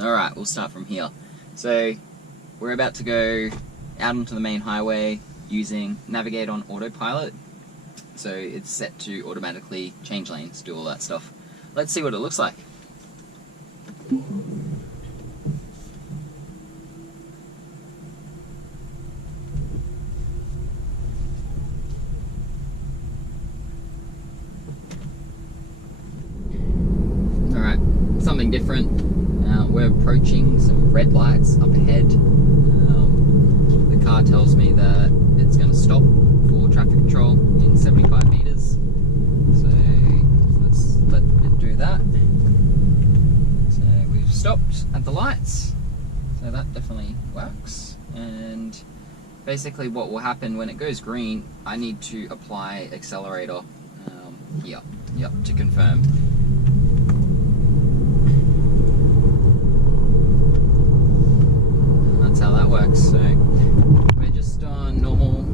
Alright, we'll start from here. So, we're about to go out onto the main highway using Navigate on autopilot. So it's set to automatically change lanes, do all that stuff. Let's see what it looks like. Alright, something different. We're approaching some red lights up ahead. The car tells me that it's going to stop for traffic control in 75 meters. So let's let it do that. So we've stopped at the lights. So that definitely works. And basically what will happen when it goes green, I need to apply accelerator here, yep, to confirm. That's how that works. So we're just on normal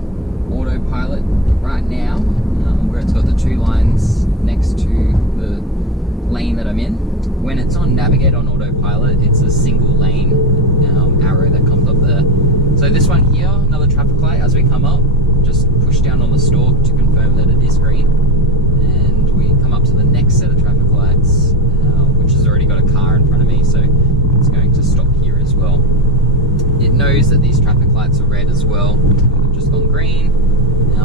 autopilot right now, where it's got the two lines next to the lane that I'm in. When it's on Navigate on autopilot, it's a single lane arrow that comes up there. So this one here, another traffic light, as we come up, just push down on the stalk to confirm that it is green, and we come up to the next set of traffic lights, which has already got a car in front of me, so it's going to stop here as well. It knows that these traffic lights are red as well. They've just gone green,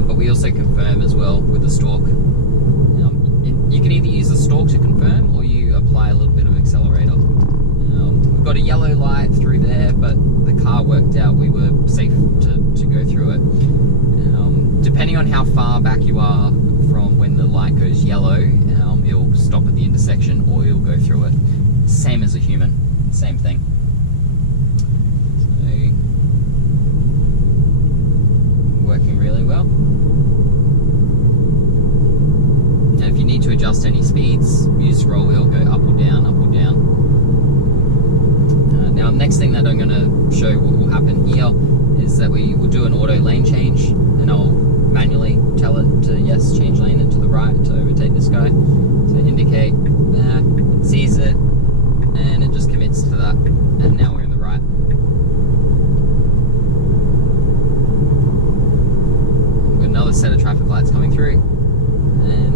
but we also confirm as well with the stalk. You can either use the stalk to confirm, or you apply a little bit of accelerator. We've got a yellow light through there, but the car worked out we were safe to go through it. Depending on how far back you are from when the light goes yellow, it'll stop at the intersection or you'll go through it. Same as a human, same thing. Working really well. Now if you need to adjust any speeds, use scroll wheel, go up or down, up or down. Now the next thing that I'm going to show what will happen here is that we will do an auto lane change, and I'll manually tell it to yes, change lane and to the right to overtake this guy. So indicate, it sees it, and it just commits to that, and now we're in the right. Another set of traffic lights coming through, and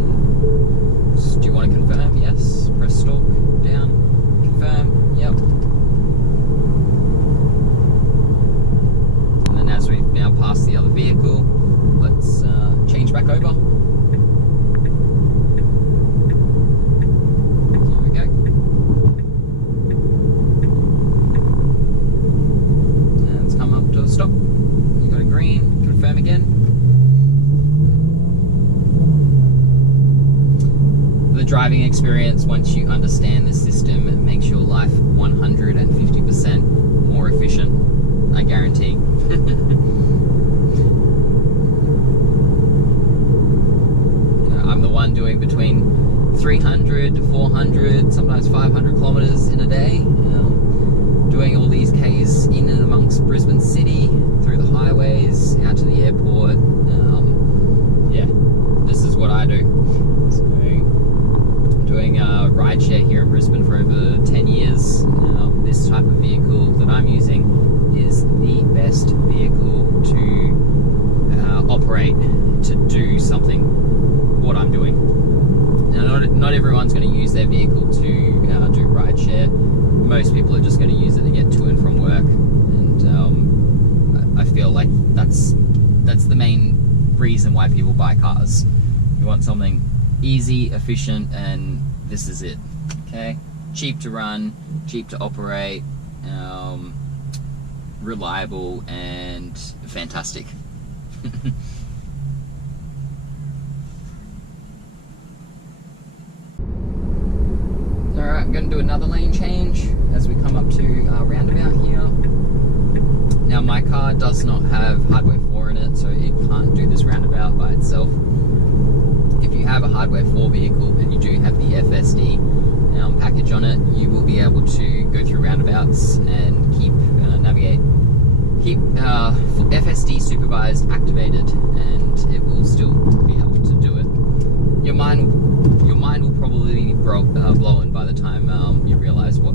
do you want to confirm? Yes. Press stalk down, confirm, yep. And then as we've now passed the other vehicle, let's change back over. There we go. And it's come up to a stop. You got a green, confirm again. The driving experience, once you understand the system, it makes your life 150% more efficient, I guarantee. I'm the one doing between 300 to 400, sometimes 500 kilometers in a day, doing all these Ks in and amongst Brisbane City, through the highways, out to the airport. Yeah, this is what I do. So, doing RideShare here in Brisbane for over 10 years. This type of vehicle that I'm using is the best vehicle to operate, to do something what I'm doing. Now, not everyone's going to use their vehicle to do RideShare. Most people are just going to use it to get to and from work, and I feel like that's the main reason why people buy cars. You want something easy, efficient, and this is it. Okay, cheap to run, cheap to operate, reliable, and fantastic. Alright, I'm going to do another lane change as we come up to our roundabout here. Now my car does not have hardware 4 in it, so it can't do this roundabout by itself. If you have a hardware 4 vehicle and you do have the FSD package on it, you will be able to go through roundabouts and keep FSD supervised activated, and it will still be able to do it. Your mind will probably be blown by the time you realize what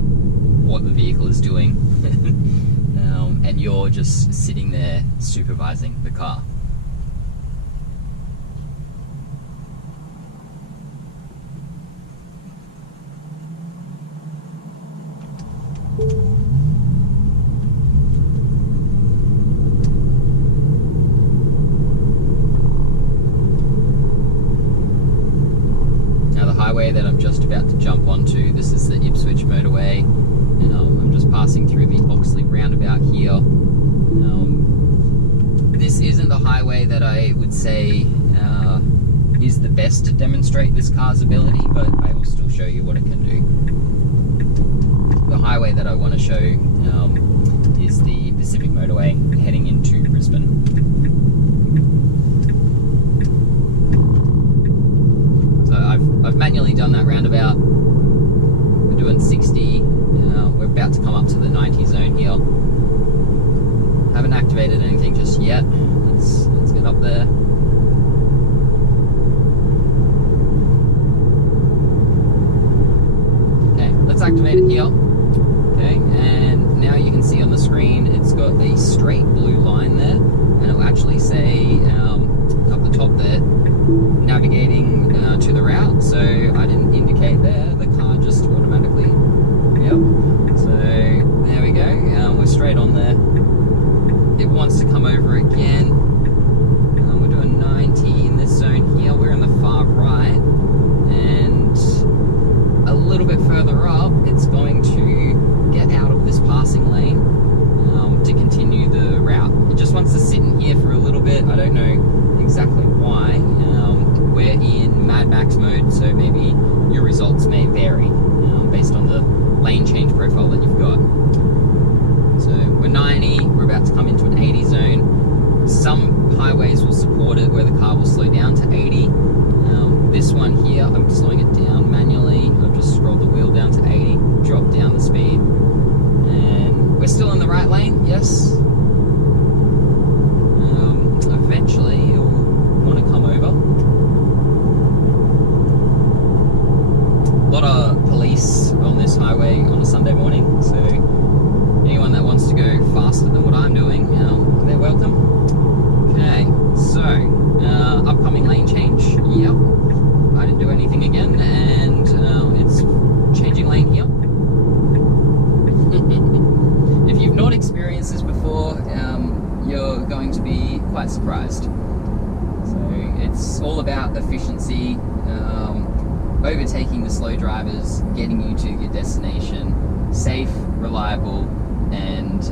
the vehicle vehicle is doing, and you're just sitting there supervising the car. Highway that I'm just about to jump onto, this is the Ipswich motorway. I'm just passing through the Oxley roundabout here. This isn't the highway that I would say is the best to demonstrate this car's ability, but I will still show you what it can do. The highway that I want to show is the Pacific motorway heading into Brisbane. I've manually done that roundabout. We're doing 60. We're about to come up to the 90 zone here. Haven't activated anything just yet. Let's get up there. Okay, let's activate it here. Okay, and now you can see on the screen it's got a straight blue line there, and it'll actually say up the top there, navigating to the route. So I didn't indicate there, the car just automatically, yep. So there we go, we're straight on there. It wants to come over again. We're doing 90 in this zone here. We're in the far right, and a little bit further up it's going to get out of this passing lane to continue the route. It just wants to sit in here for a little bit. I don't know exactly why. We're in Mad Max mode, so maybe your results may vary based on the lane change profile that you've got. So we're 90, we're about to come into an 80 zone. Some highways will support it where the car will slow down to 80. This one here, I'm slowing it down manually. I've just scrolled the wheel down to 80, dropped down the speed, and we're still in the right lane, yes. Eventually you'll want to come over. A lot of police on this highway on a Sunday morning, so anyone that wants to go faster than what I'm doing, they're welcome. Okay, so upcoming lane change. Yep, I didn't do anything again, and it's changing lane here. If you've not experienced this before, you're going to be quite surprised. So it's all about efficiency, overtaking the slow drivers, getting you to your destination safe, reliable, and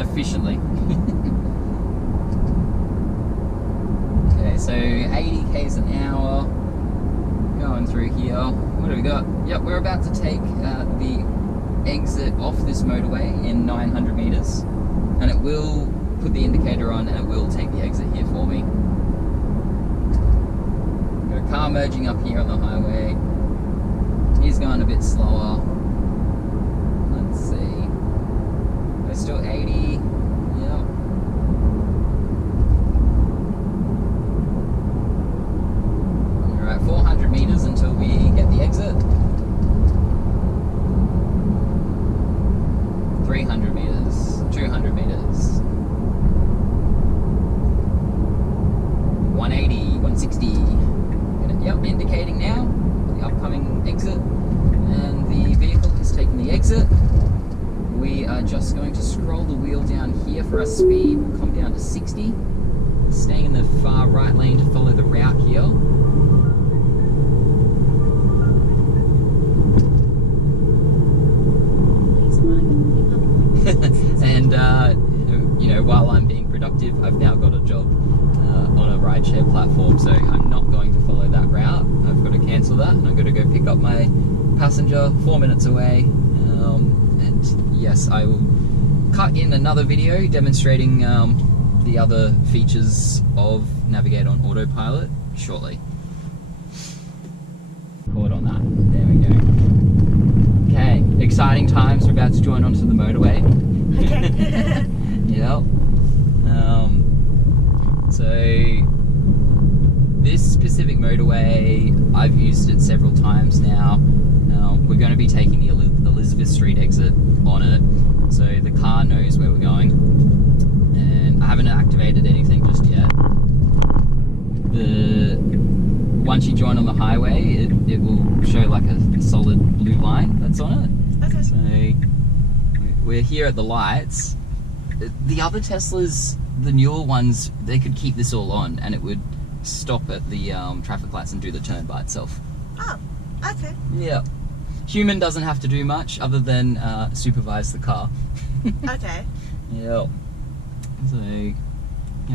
efficiently. Okay, so 80 k's an hour going through here. What do we got? Yep, we're about to take the exit off this motorway in 900 meters, and it will put the indicator on and it will take the exit here for me. Got a car merging up here on the highway. He's going a bit slower. Let's see. We're still 80. Yep. Alright, 400 meters until we get the exit. 300 meters, 200 meters, 180, 160. Yep, indicating now the upcoming exit, and the vehicle is taking the exit. We are just going to scroll the wheel down here for our speed. We'll come down to 60, staying in the far right lane to follow the route here. And you know, while I'm being productive, I've now got a job on a RideShare platform, so I'm not going to follow that route. I've got to cancel that, and I've got to go pick up my passenger 4 minutes away. And yes, I will cut in another video demonstrating the other features of Navigate on Autopilot shortly. Record on that. There we go. Okay, exciting times. We're about to join onto the motorway. Okay. Yep. So this specific motorway, I've used it several times now. We're going to be taking the Elizabeth Street exit on it, so the car knows where we're going. And I haven't activated anything just yet. Once you join on the highway, it will show like a solid blue line that's on it. Okay. So we're here at the lights. The other Teslas, the newer ones, they could keep this all on and it would stop at the traffic lights and do the turn by itself. Oh, okay. Yeah. Human doesn't have to do much other than supervise the car. Okay. Yeah. So, here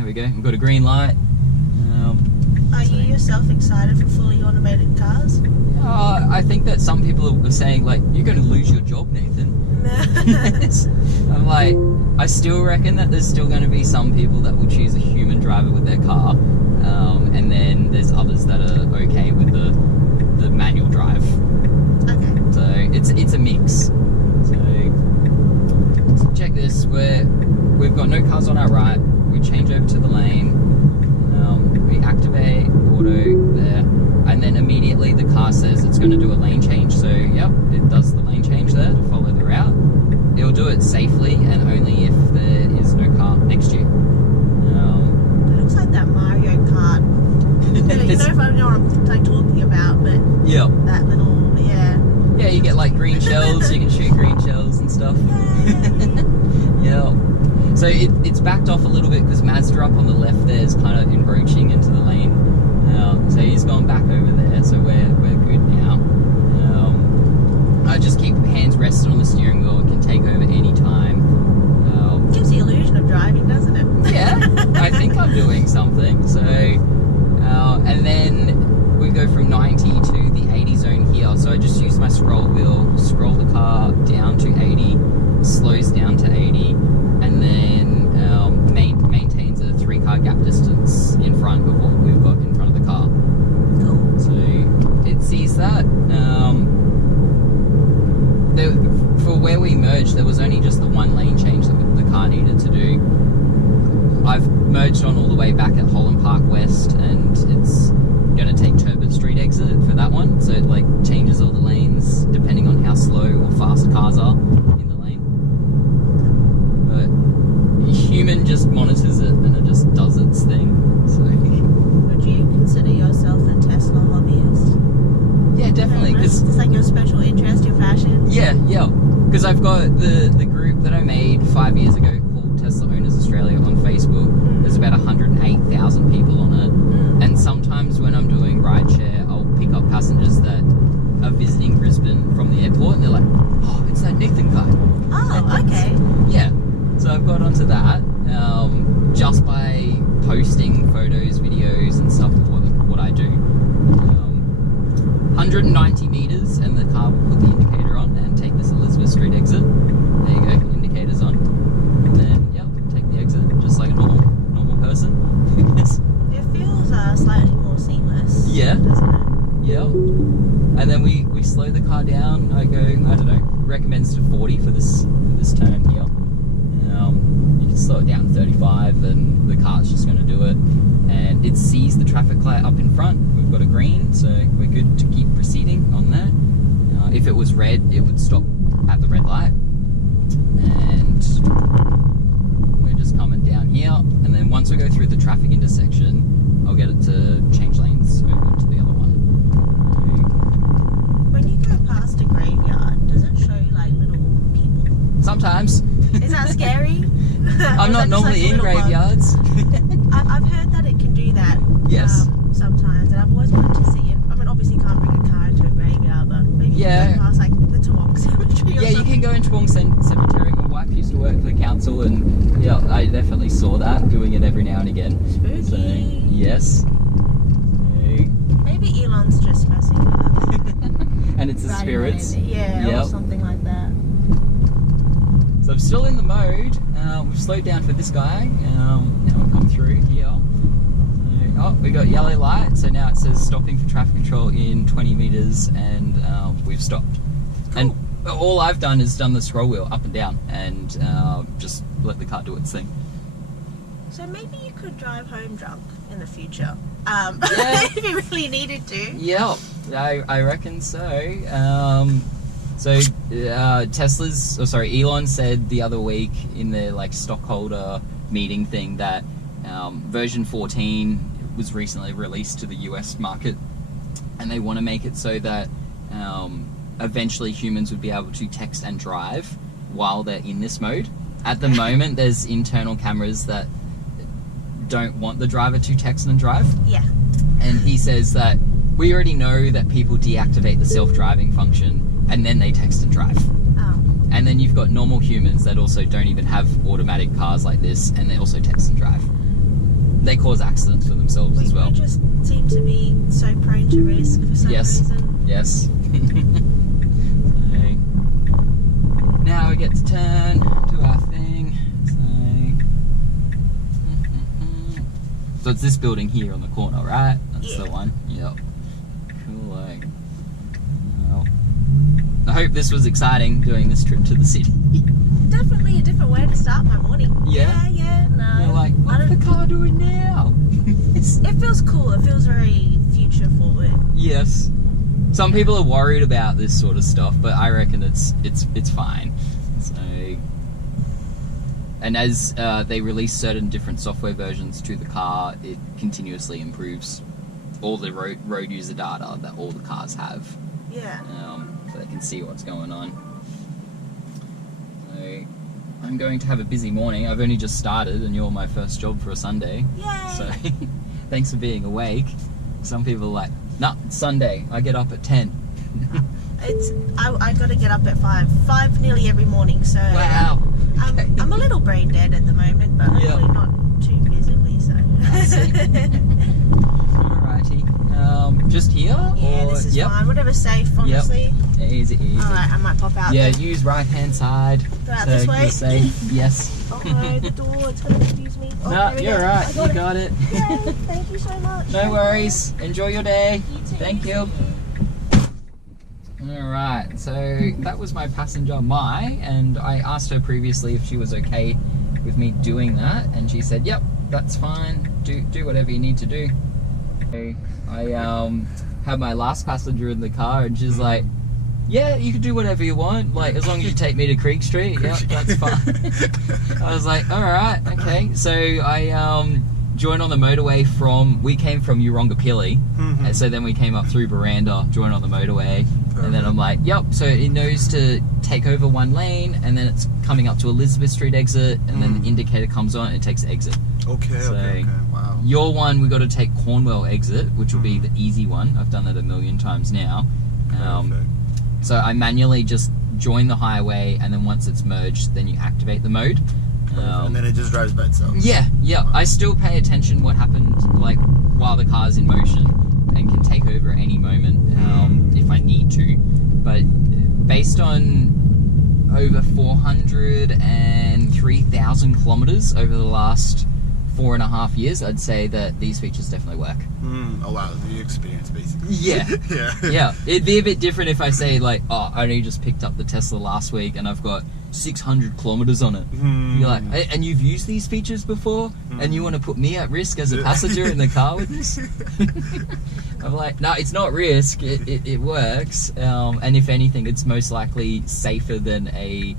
we go. We've got a green light. Are you yourself excited for fully automated cars? I think that some people are saying, like, you're going to lose your job, Nathan. I'm like, I still reckon that there's still going to be some people that will choose a human driver with their car, and then there's others that are okay with the manual drive. Okay. So it's a mix. So check this. We've got no cars on our right. We change over to the lane. We activate auto there, and then immediately the car says it's going to do a lane change. So yep, it does the lane change there to follow the route. It'll do it safely and only if there is no car next to you. It looks like that Mario Kart. You know if I know what I'm talking about, but yeah, that little yeah, you get like green shells. You can shoot green shells and stuff. Yeah. So it's backed off a little bit because Mazda up on the left there is kind of encroaching into the lane. So he's gone back over there, so we're good now. I just keep hands rested on the steering wheel. It can take over any time. gives the illusion of driving, doesn't it? Yeah, I think I'm doing something. So, and then we go from 90 to the 80 zone here. So I just use my scroll wheel, scroll the car down to 80, slows down to 80, and then maintains a 3-car gap distance in front of what we've got in front of the car. Cool. So it sees that. For where we merged, there was only just the one lane change that the car needed to do. I've merged on all the way back at Holland Park West, and it's going to take Turbot Street exit for that one. So it like changes all the lanes depending on how slow or fast cars are in the lane. But human just monitors it and it just does its thing. So Would you consider yourself a Tesla hobbyist? yeah, definitely. It's like your special interest, your passion? Yeah. Because I've got the group that I made 5 years ago called Tesla Owners Australia on Facebook. There's about 108,000 people on it. And sometimes when I'm doing RideShare, I'll pick up passengers that are visiting Brisbane from the airport, and they're like, oh, it's that Nathan guy. Oh, okay. Yeah. So I've got onto that just by posting photos, videos, and stuff of what I do. 190 meters, and the car will put the indicator on and take this Elizabeth Street exit. There you go, indicators on. And then, yep, take the exit, just like a normal person. It feels slightly more seamless. Yeah. Doesn't it? Yeah. And then we slow the car down. I go, I don't know, recommends to 40 for this turn here. You can slow it down to 35 and the car's just going to do it. And it sees the traffic light up in front. We've got a green, so we're good to keep proceeding on that. If it was red, it would stop at the red light. And we're just coming down here. And then once we go through the traffic intersection, I'll get it to change lanes over to the other one. When you go past a graveyard, does it show like little people? Sometimes. Is that scary? I'm not normally in graveyards. I've heard that it can do that. Yes. Sometimes, and I've always wanted to see it. I mean, obviously you can't bring a car into a graveyard, but maybe you can go past like the Toowong Cemetery or Yeah, you something. can go into Toowong Cemetery. My wife used to work for the council, and yeah, I definitely saw that, doing it every now and again. Spooky. So, yes. Maybe Elon's just messing with us. And it's the spirits. Yeah, or something like that. So I'm still in the mode. We've slowed down for this guy. Now we'll come through here. Oh, we got yellow light, so now it says stopping for traffic control in 20 meters, and we've stopped. Cool. And all I've done is done the scroll wheel up and down, and just let the car do its thing. So maybe you could drive home drunk in the future. Yeah. If you really needed to. Yeah, I reckon so. So Elon said the other week in their like stockholder meeting thing that version 14 was recently released to the US market, and they want to make it so that eventually humans would be able to text and drive while they're in this mode. At the moment, there's internal cameras that don't want the driver to text and drive. Yeah. And he says that we already know that people deactivate the self-driving function and then they text and drive. Oh. And then you've got normal humans that also don't even have automatic cars like this, and they also text and drive. They cause accidents for themselves as well. We just seem to be so prone to risk for some reason. Yes. So, now we get to turn to our thing. So it's this building here on the corner, right? That's the one. Yep. Cool. Well, I hope this was exciting doing this trip to the city. Definitely a different way to start my morning. Yeah? Yeah, no. You're like, what's the car doing now? It feels cool. It feels very future forward. Yes. Some people are worried about this sort of stuff, but I reckon it's fine. So, and as they release certain different software versions to the car, it continuously improves all the road user data that all the cars have. Yeah. So they can see what's going on. So I'm going to have a busy morning. I've only just started, and you're my first job for a Sunday. Yay! So thanks for being awake. Some people are like, nah, it's Sunday. I get up at 10. I got to get up at 5 nearly every morning. So wow. Okay. I'm a little brain dead at the moment, but hopefully not too visibly. So. Alrighty. Just here? Yeah, or, this is fine. Whatever's safe, honestly. Yep. Easy. Alright, I might pop out. Yeah, use right hand side. Go out this way. Safe. Yes. Oh no, the door, it's going to confuse me. Oh, no, you're right. You got it. Yay, thank you so much. No worries. Enjoy your day. You too. Thank you. Alright, so that was my passenger, Mai, and I asked her previously if she was okay with me doing that, and she said, yep, that's fine. Do whatever you need to do. I had my last passenger in the car, and she's like, yeah, you can do whatever you want, like, as long as you take me to Creek Street. Yep, that's fine. I was like, alright, okay. So I joined on the motorway we came from Urongapilli, and so then we came up through Buranda, joined on the motorway, and then I'm like, yep, so it knows to take over one lane, and then it's coming up to Elizabeth Street exit, and then the indicator comes on and it takes the exit. Okay, wow. Your one, we got to take Cornwall exit, which will be the easy one. I've done that a million times now. So I manually just join the highway, and then once it's merged, then you activate the mode. And then it just drives by itself. Yeah. I still pay attention what happened, like, while the car's in motion, and can take over at any moment if I need to. But based on over 403,000 kilometers over the last 4.5 years, I'd say that these features definitely work. Oh wow, the experience basically. Yeah. Yeah. It'd be a bit different if I say like, oh, I only just picked up the Tesla last week and I've got 600 kilometers on it. You're like, and you've used these features before, and you want to put me at risk as a passenger in the car with this? I'm like, no, it's not risk. It works, and if anything, it's most likely safer than a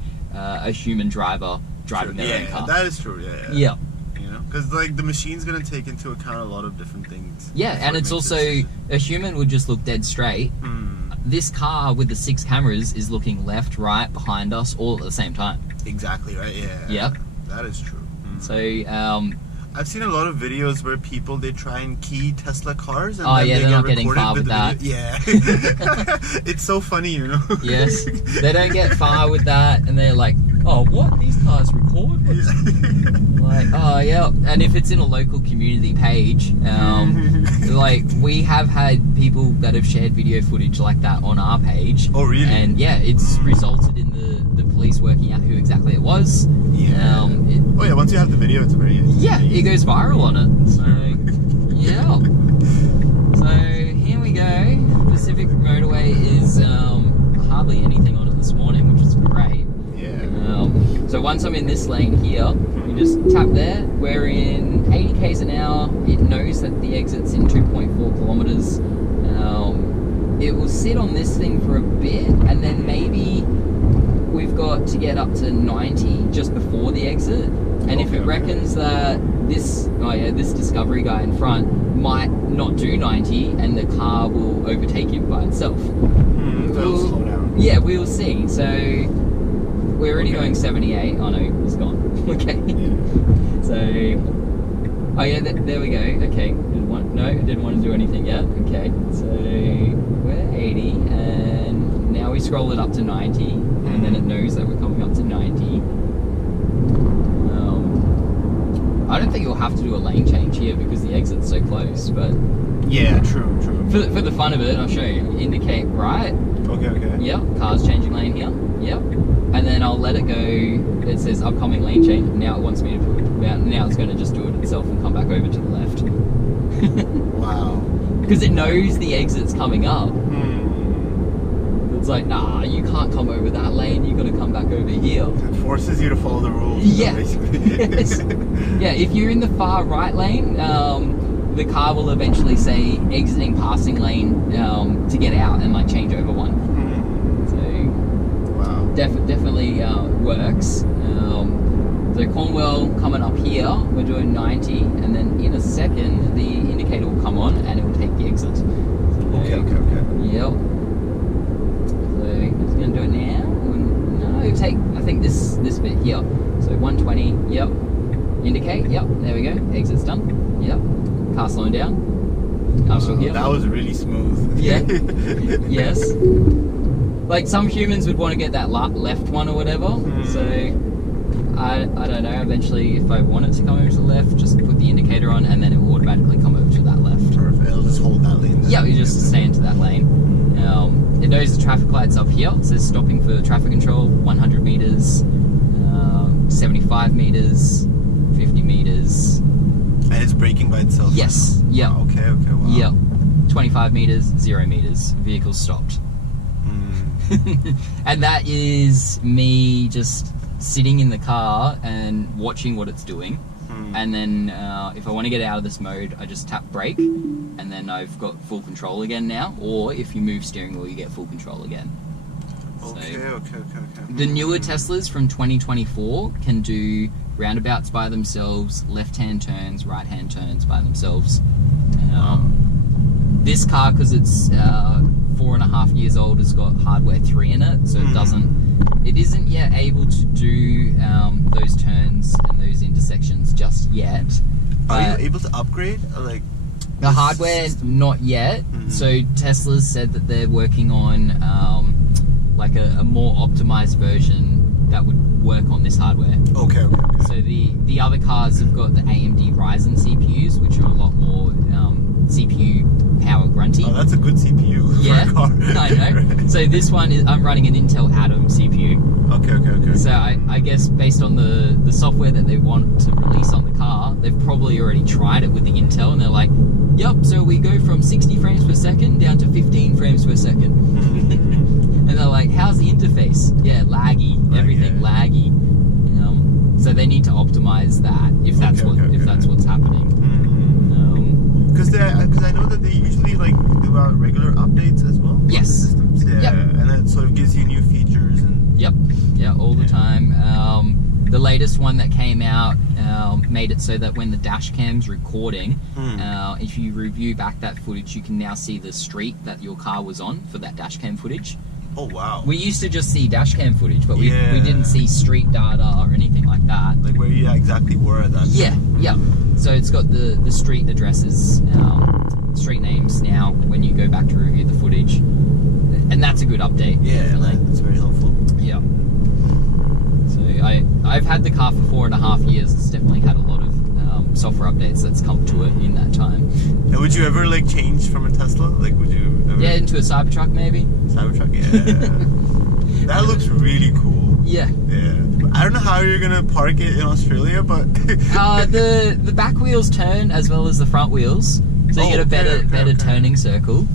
human driver driving their own car. That is true. Yeah. You know, because like the machine's gonna take into account a lot of different things. Yeah, and it's also a human would just look dead straight. This car with the 6 cameras is looking left, right, behind us, all at the same time. Exactly right. Yeah. Yep. That is true. So I've seen a lot of videos where they try and key Tesla cars and then they they're get not getting recorded far with that. Video. Yeah. It's so funny, you know. Yes, they don't get far with that, and they're like, oh, what? These cars record? Like, oh, yeah. And if it's in a local community page, like, we have had people that have shared video footage like that on our page. Oh, really? And, yeah, it's resulted in the police working out who exactly it was. Yeah. Oh, yeah, once you have the video, it's very easy. Yeah, it goes viral on it. So, yeah. So, here we go. Pacific Motorway is hardly anything on it this morning, which is great. Yeah. So once I'm in this lane here, you just tap there. We're in 80 k's an hour. It knows that the exit's in 2.4 kilometers. it will sit on this thing for a bit, and then maybe we've got to get up to 90 just before the exit. And if it reckons that this Discovery guy in front might not do 90 and the car will overtake him by itself. It'll slow down. Yeah, we'll see. So we're already going 78. Oh no, it's gone. Okay. Yeah. So, oh yeah, there we go. Okay, didn't want to do anything yet. Okay, so we're 80, and now we scroll it up to 90, and then it knows that we're coming up to 90. I don't think you'll have to do a lane change here because the exit's so close, but Yeah, true. for the fun of it, I'll show you. Indicate right. Okay. Yep, car's changing lane here. Yep. And then I'll let it go. It says upcoming lane change. Now it wants me to now it's going to just do it itself and come back over to the left. Wow. Because it knows the exit's coming up. It's like, nah, you can't come over that lane. You got to come back over here. It forces you to follow the rules. Yeah. Basically. Yes. Yeah. If you're in the far right lane, the car will eventually say exiting passing lane to get out and like change over one. Wow. Definitely works. So Cornwall coming up here, we're doing 90, and then in a second the indicator will come on and it will take the exit. So, Okay. Yep. So it's going to do it now. No, take I think this bit here. So 120. Yep. Indicate. Yep. There we go. Exit's done. Yep. Car slowing down. I'm still here. That was really smooth. Yeah. Yes. Like some humans would want to get that left one or whatever. So I don't know. Eventually, if I want it to come over to the left, just put the indicator on, and then it will automatically come over to that left. Perfect. It'll just hold that lane. Yeah, you just stay into that lane. It knows the traffic lights up here. It says stopping for traffic control, 100 meters, 75 meters, 50 meters. And it's braking by itself. Yes. Yeah. Wow, okay. Wow. Yeah. 25 meters, 0 meters. Vehicle stopped. And that is me just sitting in the car and watching what it's doing. And then if I want to get out of this mode, I just tap brake, and then I've got full control again now. Or if you move steering wheel, you get full control again. Okay. The newer Teslas from 2024 can do roundabouts by themselves, left-hand turns, right-hand turns by themselves. This car, because it's 4.5 years old, has got hardware 3 in it, so it isn't yet able to do those turns and those intersections just yet. Are you able to upgrade? Like the hardware, not yet. So Tesla's said that they're working on like a more optimized version that would work on this hardware. Okay. So the other cars have got the AMD Ryzen CPUs, which are a lot more CPU power grunty. Oh, that's a good CPU for a car. I know. So this one I'm running an Intel Atom CPU. Okay. So I guess based on the software that they want to release on the car, they've probably already tried it with the Intel, and they're like, yep, so we go from 60 frames per second down to 15 frames per second. And they're like, how's the interface? Yeah, laggy. Everything laggy. So they need to optimize that if that's what's happening. Because I know that they usually like do regular updates as well. Yes. Systems. Yeah. Yep. And it sort of gives you new features and. Yep. Yeah, all the time. The latest one that came out made it so that when the dash cam's recording, if you review back that footage, you can now see the street that your car was on for that dash cam footage. Oh wow. We used to just see dash cam footage, but we didn't see street data or anything like that. Like where you exactly were at that time. Yeah. So it's got the street addresses, street names now when you go back to review the footage. And that's a good update. Yeah, that's very helpful. Yeah. So I've had the car for 4.5 years. It's definitely had a lot of software updates that's come to it in that time. And would you ever like change from a Tesla? Like would you ever... Yeah, into a Cybertruck maybe. Cybertruck, yeah. That looks really cool. Yeah. I don't know how you're gonna park it in Australia, but the back wheels turn as well as the front wheels, so you get a better turning circle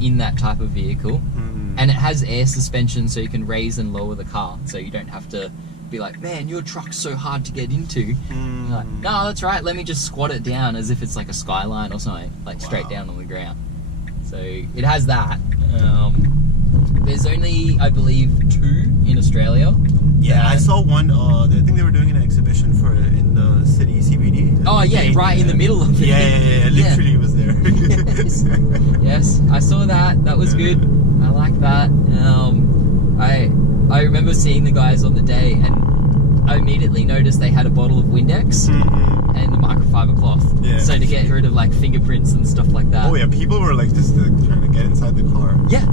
in that type of vehicle. And it has air suspension, so you can raise and lower the car, so you don't have to be like, man, your truck's so hard to get into. Like, no, that's right, let me just squat it down as if it's like a Skyline or something, like straight down on the ground. So it has that. There's only, I believe, 2 in Australia. Yeah, I saw one. I think they were doing an exhibition for it in the city CBD. Oh yeah, right in the middle of it. Yeah. Literally was there. Yes, I saw that. That was good. I like that. I remember seeing the guys on the day, and I immediately noticed they had a bottle of Windex and the microfiber cloth. Yeah. So to get rid of like fingerprints and stuff like that. Oh yeah, people were like just trying to get inside the car. Yeah.